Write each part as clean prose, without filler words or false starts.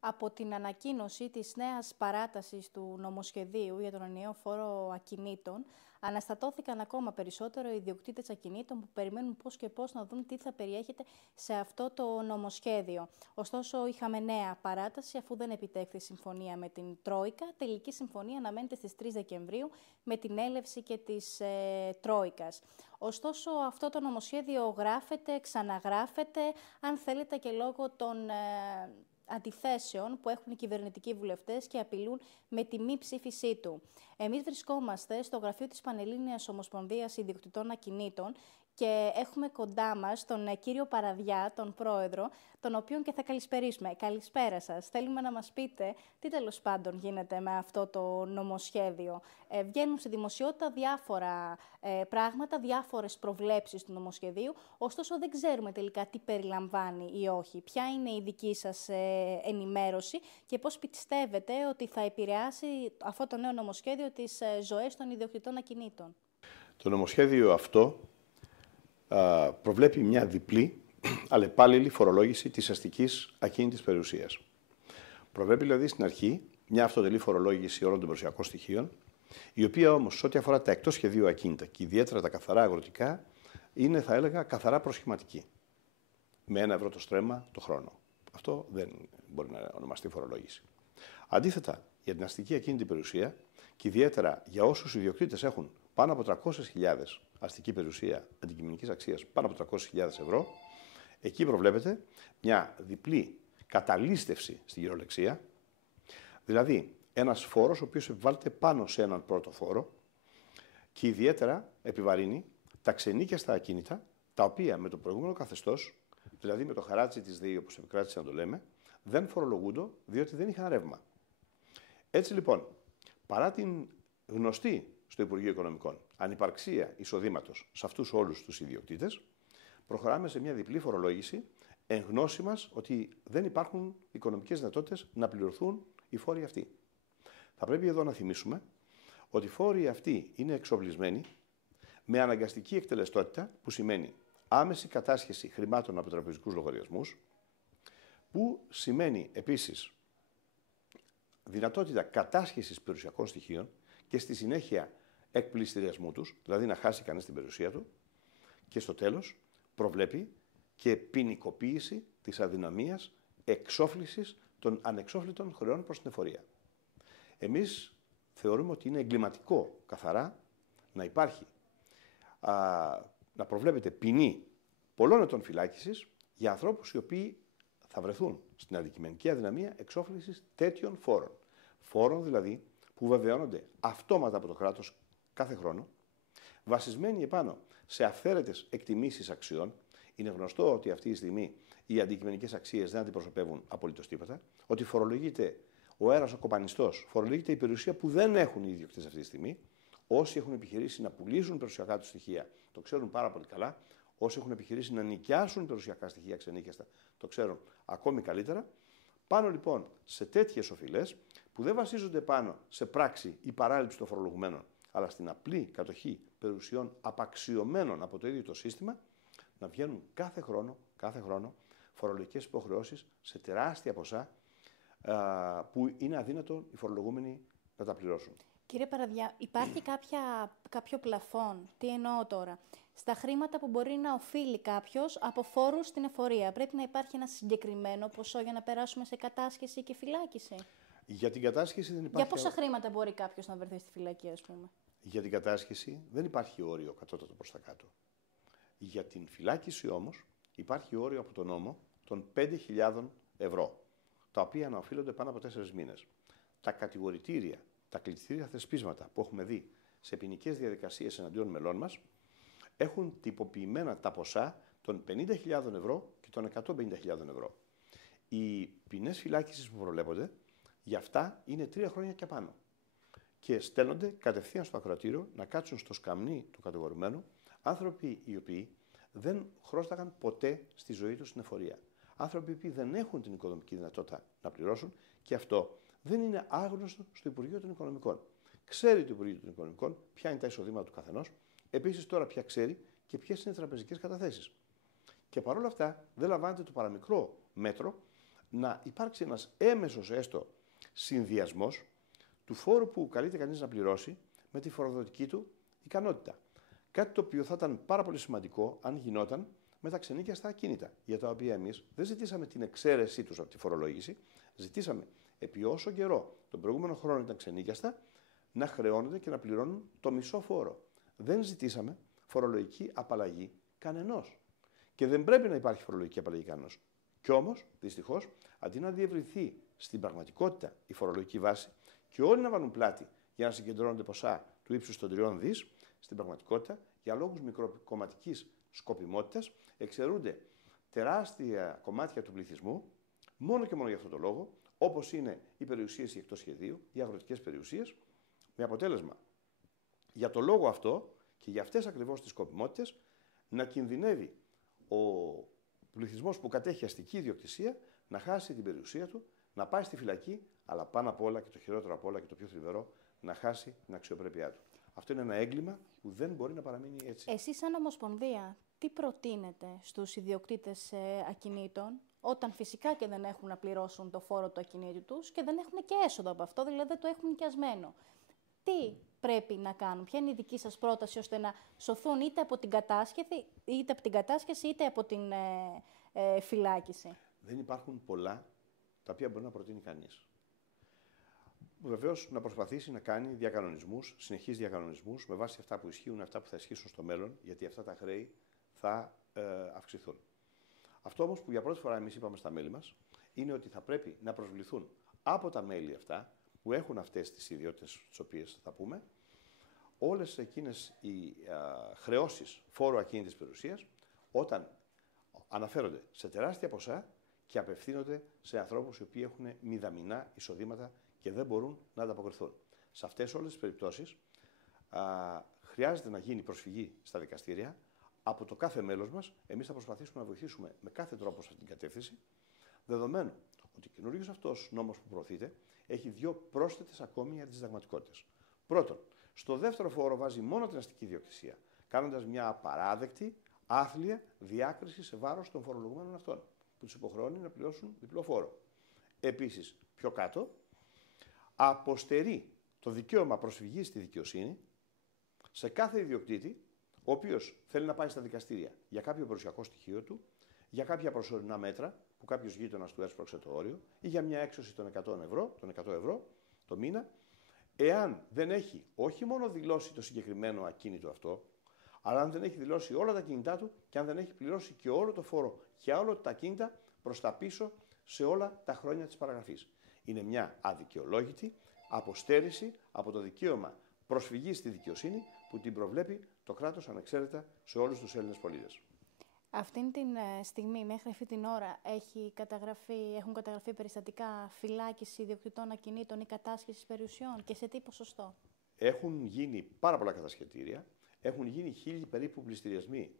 Από την ανακοίνωση της νέας παράτασης του νομοσχεδίου για τον ενιαίο φόρο ακινήτων, αναστατώθηκαν ακόμα περισσότερο οι ιδιοκτήτες ακινήτων που περιμένουν πώς και πώς να δουν τι θα περιέχεται σε αυτό το νομοσχέδιο. Ωστόσο, είχαμε νέα παράταση αφού δεν επιτεύχθη συμφωνία με την Τρόικα. Τελική συμφωνία αναμένεται στις 3 Δεκεμβρίου με την έλευση και της Τρόικας. Ωστόσο, αυτό το νομοσχέδιο γράφεται, ξαναγράφεται, αν θέλετε και λόγω των αντιθέσεων που έχουν οι κυβερνητικοί βουλευτές και απειλούν με τη μη ψήφισή του. Εμείς βρισκόμαστε στο γραφείο της Πανελλήνιας Ομοσπονδίας Ιδιοκτητών Ακινήτων και έχουμε κοντά μας τον κύριο Παραδιά, τον πρόεδρο, τον οποίον και θα καλησπερίσουμε. Καλησπέρα σας. Θέλουμε να μας πείτε τι τέλος πάντων γίνεται με αυτό το νομοσχέδιο. Βγαίνουν στη δημοσιότητα διάφορα πράγματα, διάφορες προβλέψεις του νομοσχεδίου, ωστόσο δεν ξέρουμε τελικά τι περιλαμβάνει ή όχι. Ποια είναι η δική σας ενημέρωση και πώς πιστεύετε ότι θα επηρεάσει αυτό το νέο νομοσχέδιο τις ζωές των ιδιοκτητών ακινήτων? Το νομοσχέδιο αυτό προβλέπει μια διπλή αλλεπάλληλη φορολόγηση της αστικής ακίνητης περιουσίας. Προβλέπει δηλαδή στην αρχή μια αυτοτελή φορολόγηση όλων των περιουσιακών στοιχείων, η οποία όμως ό,τι αφορά τα εκτός σχεδίου ακίνητα και ιδιαίτερα τα καθαρά αγροτικά, είναι, θα έλεγα, καθαρά προσχηματική. Με 1 ευρώ το στρέμμα το χρόνο. Αυτό δεν μπορεί να ονομαστεί φορολόγηση. Αντίθετα, για την αστική ακίνητη περιουσία και ιδιαίτερα για όσους ιδιοκτήτες έχουν πάνω από 300.000 αστική περιουσία αντικειμενικής αξίας πάνω από 300.000 ευρώ, εκεί προβλέπεται μια διπλή καταλήστευση στην κυριολεξία, δηλαδή ένας φόρος ο οποίος επιβάλλεται πάνω σε έναν πρώτο φόρο και ιδιαίτερα επιβαρύνει τα ξενίκιαστα ακίνητα, τα οποία με το προηγούμενο καθεστώς, δηλαδή με το χαράτσι της ΔΕΗ, όπως επικράτησε να το λέμε, δεν φορολογούνται διότι δεν είχαν ρεύμα. Έτσι λοιπόν, παρά την γνωστή στο Υπουργείο Οικονομικών ανυπαρξία εισοδήματος σε αυτούς όλους τους ιδιοκτήτες, προχωράμε σε μια διπλή φορολόγηση εν γνώση μας ότι δεν υπάρχουν οικονομικές δυνατότητες να πληρωθούν οι φόροι αυτοί. Θα πρέπει εδώ να θυμίσουμε ότι οι φόροι αυτοί είναι εξοπλισμένοι με αναγκαστική εκτελεστότητα, που σημαίνει άμεση κατάσχεση χρημάτων από τραπεζικούς λογαριασμούς, που σημαίνει επίσης δυνατότητα κατάσχεσης περιουσιακών στοιχείων και στη συνέχεια εκπληστηριασμού τους, δηλαδή να χάσει κανείς την περιουσία του, και στο τέλος προβλέπει και ποινικοποίηση της αδυναμίας εξόφλησης των ανεξόφλητων χρεών προς την εφορία. Εμείς θεωρούμε ότι είναι εγκληματικό καθαρά να υπάρχει, να προβλέπεται ποινή πολλών ετών φυλάκισης για ανθρώπους οι οποίοι θα βρεθούν στην αντικειμενική αδυναμία εξόφλησης τέτοιων φόρων. Φόρων δηλαδή που βεβαιώνονται αυτόματα από το κράτος κάθε χρόνο, βασισμένοι επάνω σε αυθαίρετες εκτιμήσεις αξιών. Είναι γνωστό ότι αυτή τη στιγμή οι αντικειμενικές αξίες δεν αντιπροσωπεύουν απολύτως τίποτα, ότι φορολογείται ο αέρας ο κοπανιστός, φορολογείται η περιουσία που δεν έχουν οι ιδιοκτήτες αυτή τη στιγμή. Όσοι έχουν επιχειρήσει να πουλήσουν περιουσιακά του στοιχεία το ξέρουν πάρα πολύ καλά. Όσοι έχουν επιχειρήσει να νοικιάσουν περιουσιακά στοιχεία ξενίκιαστα το ξέρουν ακόμη καλύτερα. Πάνω λοιπόν σε τέτοιες οφειλές που δεν βασίζονται πάνω σε πράξη ή παράληψη των φορολογουμένων, αλλά στην απλή κατοχή περιουσιών απαξιωμένων από το ίδιο το σύστημα, να βγαίνουν κάθε χρόνο φορολογικές υποχρεώσεις σε τεράστια ποσά που είναι αδύνατο οι φορολογούμενοι να τα πληρώσουν. Κύριε Παραδιά, υπάρχει κάποιο πλαφόν? Τι εννοώ τώρα? Στα χρήματα που μπορεί να οφείλει κάποιος από φόρους στην εφορία, πρέπει να υπάρχει ένα συγκεκριμένο ποσό για να περάσουμε σε κατάσχεση και φυλάκιση? Για την κατάσχεση δεν υπάρχει. Για πόσα χρήματα μπορεί κάποιος να βρεθεί στη φυλακή, ας πούμε? Για την κατάσχεση δεν υπάρχει όριο κατώτατο προς τα κάτω. Για την φυλάκιση όμως υπάρχει όριο από τον νόμο των 5.000 ευρώ, τα οποία αναοφείλονται πάνω από 4 μήνες. Τα κατηγορητήρια, τα κλητήρια θεσπίσματα που έχουμε δει σε ποινικές διαδικασίες εναντίον μελών μας έχουν τυποποιημένα τα ποσά των 50.000 ευρώ και των 150.000 ευρώ. Οι ποινές φυλάκισης που προβλέπονται για αυτά είναι 3 χρόνια και πάνω. Και στέλνονται κατευθείαν στο ακροατήριο να κάτσουν στο σκαμνί του κατηγορουμένου άνθρωποι οι οποίοι δεν χρώσταγαν ποτέ στη ζωή τους στην εφορία. Άνθρωποι οι οποίοι δεν έχουν την οικονομική δυνατότητα να πληρώσουν και αυτό δεν είναι άγνωστο στο Υπουργείο των Οικονομικών. Ξέρει το Υπουργείο των Οικονομικών ποια είναι τα εισοδήματα του καθενός, επίσης τώρα πια ξέρει και ποιες είναι οι τραπεζικές καταθέσεις. Και παρόλα αυτά δεν λαμβάνεται το παραμικρό μέτρο να υπάρξει ένας έμεσος έστω συνδυασμός του φόρου που καλείται κανείς να πληρώσει με τη φοροδοτική του ικανότητα. Κάτι το οποίο θα ήταν πάρα πολύ σημαντικό αν γινόταν με τα ξενίκιαστα ακίνητα, για τα οποία εμείς δεν ζητήσαμε την εξαίρεσή τους από τη φορολόγηση, ζητήσαμε επί όσο καιρό τον προηγούμενο χρόνο ήταν ξενίκιαστα να χρεώνονται και να πληρώνουν το μισό φόρο. Δεν ζητήσαμε φορολογική απαλλαγή κανενός. Και δεν πρέπει να υπάρχει φορολογική απαλλαγή κανενός. Κι όμως, δυστυχώς, αντί να διευρυνθεί στην πραγματικότητα η φορολογική βάση και όλοι να βάλουν πλάτη για να συγκεντρώνονται ποσά του ύψους των 3 δις, στην πραγματικότητα, για λόγους μικροκομματικής σκοπιμότητας, εξαιρούνται τεράστια κομμάτια του πληθυσμού, μόνο και μόνο για αυτόν τον λόγο, όπως είναι οι περιουσίες εκτός σχεδίου, οι αγροτικές περιουσίες, με αποτέλεσμα για το λόγο αυτό και για αυτές ακριβώς τις σκοπιμότητες να κινδυνεύει ο πληθυσμός που κατέχει αστική ιδιοκτησία να χάσει την περιουσία του, να πάει στη φυλακή, αλλά πάνω απ' όλα και το χειρότερο απ' όλα και το πιο θλιβερό, να χάσει την αξιοπρέπειά του. Αυτό είναι ένα έγκλημα που δεν μπορεί να παραμείνει έτσι. Εσείς σαν Ομοσπονδία, τι προτείνετε στους ιδιοκτήτες ακινήτων, όταν φυσικά και δεν έχουν να πληρώσουν το φόρο του ακινήτου τους και δεν έχουν και έσοδο από αυτό, δηλαδή δεν το έχουν νοικιασμένο. Τι πρέπει να κάνουν, ποια είναι η δική σας πρόταση ώστε να σωθούν είτε από την κατάσχεση είτε από την φυλάκιση? Δεν υπάρχουν πολλά τα οποία μπορεί να προτείνει κανείς. Βεβαίως να προσπαθήσει να κάνει διακανονισμούς, συνεχείς διακανονισμούς με βάση αυτά που ισχύουν, αυτά που θα ισχύσουν στο μέλλον, γιατί αυτά τα χρέη θα αυξηθούν. Αυτό όμως που για πρώτη φορά εμείς είπαμε στα μέλη μας είναι ότι θα πρέπει να προσβληθούν από τα μέλη αυτά που έχουν αυτές τις ιδιότητες τις οποίες θα πούμε, όλες εκείνες οι χρεώσεις φόρου ακίνητης περιουσίας όταν αναφέρονται σε τεράστια ποσά και απευθύνονται σε ανθρώπους οι οποίοι έχουν μηδαμινά εισοδήματα και δεν μπορούν να ανταποκριθούν. Σε αυτές όλες τις περιπτώσεις χρειάζεται να γίνει προσφυγή στα δικαστήρια. Από το κάθε μέλος μας, εμείς θα προσπαθήσουμε να βοηθήσουμε με κάθε τρόπο σε αυτήν την κατεύθυνση, δεδομένου ότι ο καινούριος αυτός νόμος που προωθείται έχει 2 πρόσθετες ακόμη αντισυνταγματικότητες. Πρώτον, στο δεύτερο φόρο βάζει μόνο την αστική ιδιοκτησία, κάνοντας μια απαράδεκτη, άθλια διάκριση σε βάρος των φορολογουμένων αυτών, που τους υποχρεώνει να πληρώσουν διπλό φόρο. Επίσης, πιο κάτω, αποστερεί το δικαίωμα προσφυγής στη δικαιοσύνη σε κάθε ιδιοκτήτη, ο οποίος θέλει να πάει στα δικαστήρια για κάποιο περιουσιακό στοιχείο του, για κάποια προσωρινά μέτρα που κάποιος γείτονας του έσπρωξε το όριο ή για μια έξωση των 100 ευρώ το μήνα, εάν δεν έχει όχι μόνο δηλώσει το συγκεκριμένο ακίνητο αυτό, αλλά αν δεν έχει δηλώσει όλα τα κινητά του και αν δεν έχει πληρώσει και όλο το φόρο για όλα τα κίνητα προς τα πίσω σε όλα τα χρόνια της παραγραφής. Είναι μια αδικαιολόγητη αποστέρηση από το δικαίωμα προσφυγής στη δικαιοσύνη που την προβλέπει το κράτος ανεξαίρετα σε όλους τους Έλληνες πολίτες. Αυτήν την στιγμή, μέχρι αυτή την ώρα, έχουν καταγραφεί περιστατικά φυλάκιση ιδιοκτητών ακινήτων ή κατάσχεσης περιουσιών και σε τι ποσοστό? Έχουν γίνει πάρα πολλά κατασχετήρια, έχουν γίνει 1000 περίπου πληστηριασμοί.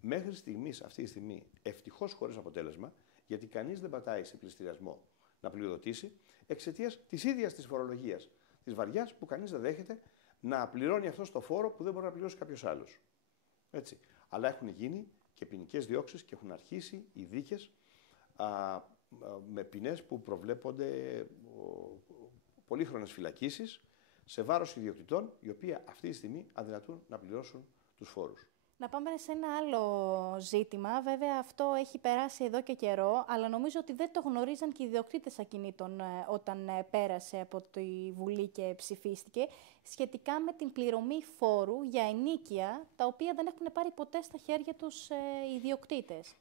Μέχρι στιγμής, αυτή τη στιγμή, ευτυχώς χωρίς αποτέλεσμα, γιατί κανείς δεν πατάει σε πληστηριασμό να πληροδοτήσει εξαιτίας της ίδιας της φορολογίας, της βαριάς που κανείς δεν δέχεται να πληρώνει αυτό το φόρο που δεν μπορεί να πληρώσει κάποιος άλλος. Έτσι. Αλλά έχουν γίνει και ποινικές διώξεις και έχουν αρχίσει οι δίκες με ποινές που προβλέπονται πολύχρονες φυλακίσεις σε βάρος ιδιοκτητών, οι οποίοι αυτή τη στιγμή αδυνατούν να πληρώσουν τους φόρους. Να πάμε σε ένα άλλο ζήτημα. Βέβαια, αυτό έχει περάσει εδώ και καιρό, αλλά νομίζω ότι δεν το γνωρίζαν και οι ιδιοκτήτες ακινήτων όταν πέρασε από τη Βουλή και ψηφίστηκε, σχετικά με την πληρωμή φόρου για ενοίκια, τα οποία δεν έχουν πάρει ποτέ στα χέρια τους οι ιδιοκτήτες.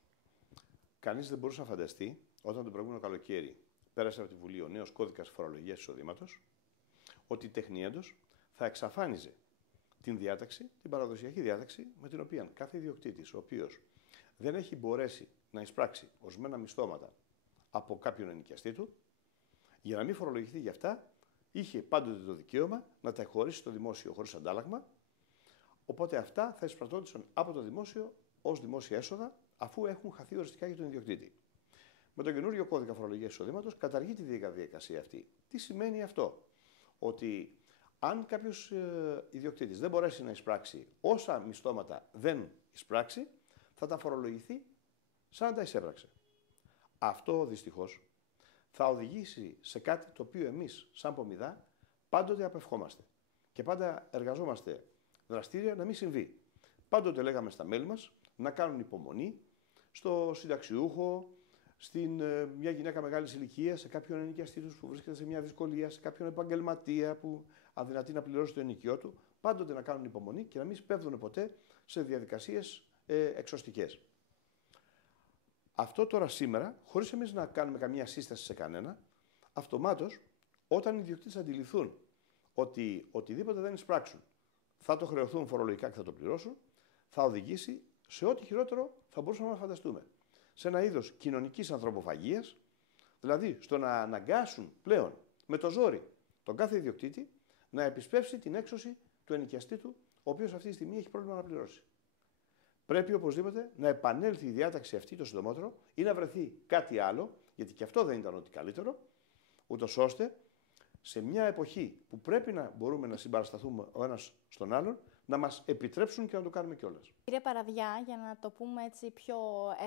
Κανείς δεν μπορούσε να φανταστεί, όταν το προηγούμενο καλοκαίρι πέρασε από τη Βουλή ο νέος κώδικας φορολογίας εισοδήματος, ότι τεχνίαντος θα εξαφάνιζε την διάταξη, την παραδοσιακή διάταξη, με την οποία κάθε ιδιοκτήτης, ο οποίος δεν έχει μπορέσει να εισπράξει ορισμένα μισθώματα από κάποιον ενοικιαστή του, για να μην φορολογηθεί για αυτά, είχε πάντοτε το δικαίωμα να τα εκχωρήσει στο δημόσιο χωρίς αντάλλαγμα, οπότε αυτά θα εισπρατώνονταν από το δημόσιο ως δημόσια έσοδα, αφού έχουν χαθεί οριστικά για τον ιδιοκτήτη. Με τον καινούριο κώδικα φορολογίας εισοδήματος καταργεί τη διαδικασία αυτή. Τι σημαίνει αυτό? Ότι αν κάποιος ιδιοκτήτης δεν μπορέσει να εισπράξει όσα μισθώματα δεν εισπράξει, θα τα φορολογηθεί σαν να τα εισέπραξε. Αυτό δυστυχώς θα οδηγήσει σε κάτι το οποίο εμείς, σαν Πομιδά, πάντοτε απευχόμαστε. Και πάντα εργαζόμαστε δραστήρια να μην συμβεί. Πάντοτε λέγαμε στα μέλη μας να κάνουν υπομονή στο συνταξιούχο, μια γυναίκα μεγάλης ηλικίας, σε κάποιον ενοικιαστή τους που βρίσκεται σε μια δυσκολία, σε κάποιον επαγγελματία που αδυνατεί να πληρώσει το ενοικιό του. Πάντοτε να κάνουν υπομονή και να μην σπέβδουν ποτέ σε διαδικασίες εξωστικές. Αυτό τώρα σήμερα, χωρίς εμείς να κάνουμε καμία σύσταση σε κανένα, αυτομάτως όταν οι ιδιοκτήτες αντιληφθούν ότι οτιδήποτε δεν εισπράξουν θα το χρεωθούν φορολογικά και θα το πληρώσουν, θα οδηγήσει σε ό,τι χειρότερο θα μπορούσαμε να φανταστούμε. Σε ένα είδος κοινωνικής ανθρωποφαγίας, δηλαδή στο να αναγκάσουν πλέον με το ζόρι τον κάθε ιδιοκτήτη να επισπεύσει την έξωση του ενοικιαστή του, ο οποίος αυτή τη στιγμή έχει πρόβλημα να πληρώσει. Πρέπει οπωσδήποτε να επανέλθει η διάταξη αυτή το συντομότερο ή να βρεθεί κάτι άλλο, γιατί και αυτό δεν ήταν ό,τι καλύτερο, ούτως ώστε σε μια εποχή που πρέπει να μπορούμε να συμπαρασταθούμε ο ένας στον άλλον, να μας επιτρέψουν και να το κάνουμε κιόλας. Κύριε Παραδιά, για να το πούμε έτσι πιο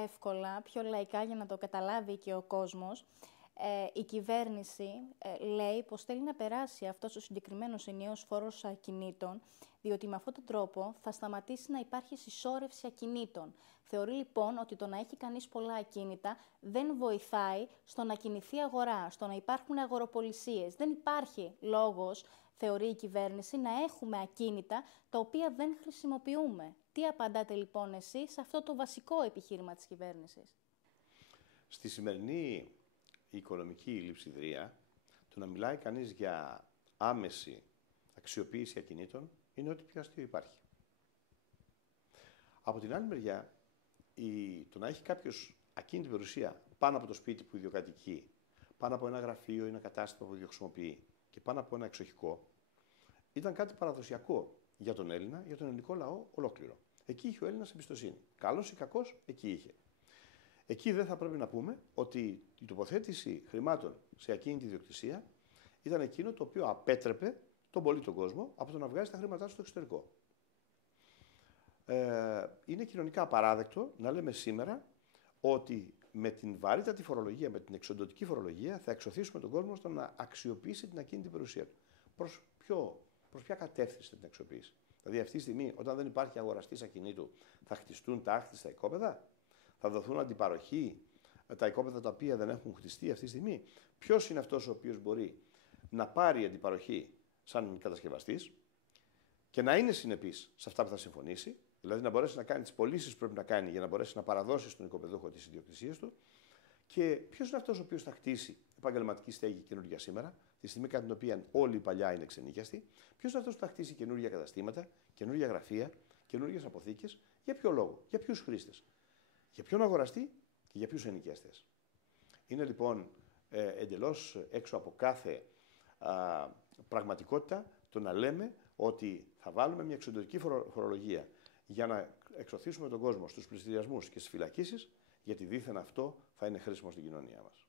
εύκολα, πιο λαϊκά, για να το καταλάβει και ο κόσμος, η κυβέρνηση λέει πως θέλει να περάσει αυτός ο συγκεκριμένος ενιαίος φόρος ακινήτων, διότι με αυτόν τον τρόπο θα σταματήσει να υπάρχει συσσόρευση ακινήτων. Θεωρεί λοιπόν ότι το να έχει κανείς πολλά ακίνητα δεν βοηθάει στο να κινηθεί αγορά, στο να υπάρχουν αγοροπολισίες. Δεν υπάρχει λόγος, θεωρεί η κυβέρνηση, να έχουμε ακίνητα τα οποία δεν χρησιμοποιούμε. Τι απαντάτε λοιπόν εσείς σε αυτό το βασικό επιχείρημα της κυβέρνησης? Στη σημερινή οικονομική λειψιδρία, το να μιλάει κανείς για άμεση αξιοποίηση ακινήτων είναι ό,τι πιο αστείο υπάρχει. Από την άλλη μεριά, το να έχει κάποιος ακίνητη περιουσία πάνω από το σπίτι που ιδιοκατοικεί, πάνω από ένα γραφείο ή ένα κατάστημα που ιδιοχρησιμοποιεί και πάνω από ένα εξοχικό, ήταν κάτι παραδοσιακό για τον Έλληνα, για τον ελληνικό λαό ολόκληρο. Εκεί είχε ο Έλληνας εμπιστοσύνη. Καλός ή κακός, εκεί είχε. Εκεί δεν θα πρέπει να πούμε ότι η τοποθέτηση χρημάτων σε ακίνητη ιδιοκτησία ήταν εκείνο το οποίο απέτρεπε τον πολύ τον κόσμο από το να βγάζει τα χρήματά του στο εξωτερικό. Είναι κοινωνικά απαράδεκτο να λέμε σήμερα ότι με την βαρύτατη φορολογία, με την εξοντωτική φορολογία, θα εξωθήσουμε τον κόσμο στο να αξιοποιήσει την ακίνητη περιουσία του. Προς ποια κατεύθυνση την αξιοποιήσει? Δηλαδή, αυτή τη στιγμή, όταν δεν υπάρχει αγοραστής ακινήτου, θα χτιστούν τα άκτιστα οικόπεδα, θα δοθούν αντιπαροχή τα οικόπεδα τα οποία δεν έχουν χτιστεί αυτή τη στιγμή. Ποιος είναι αυτός ο οποίος μπορεί να πάρει αντιπαροχή σαν κατασκευαστής και να είναι συνεπής σε αυτά που θα συμφωνήσει, δηλαδή να μπορέσει να κάνει τις πωλήσεις που πρέπει να κάνει για να μπορέσει να παραδώσει στον οικοπεδούχο τις ιδιοκτησίες του, και ποιος είναι αυτός ο οποίος θα χτίσει επαγγελματική στέγη καινούργια σήμερα, τη στιγμή κατά την οποία όλοι οι παλιά είναι ξενίκιαστοι, ποιος είναι αυτός που θα χτίσει καινούργια καταστήματα, καινούργια γραφεία, καινούργιες αποθήκες, για ποιο λόγο, για ποιους χρήστες, για ποιον αγοραστή και για ποιους ενοικιαστές. Είναι λοιπόν εντελώς έξω από κάθε πραγματικότητα το να λέμε ότι θα βάλουμε μια εξωτερική φορολογία για να εξωθήσουμε τον κόσμο στους πληστηριασμούς και στις φυλακίσεις, γιατί δήθεν αυτό θα είναι χρήσιμο στην κοινωνία μας.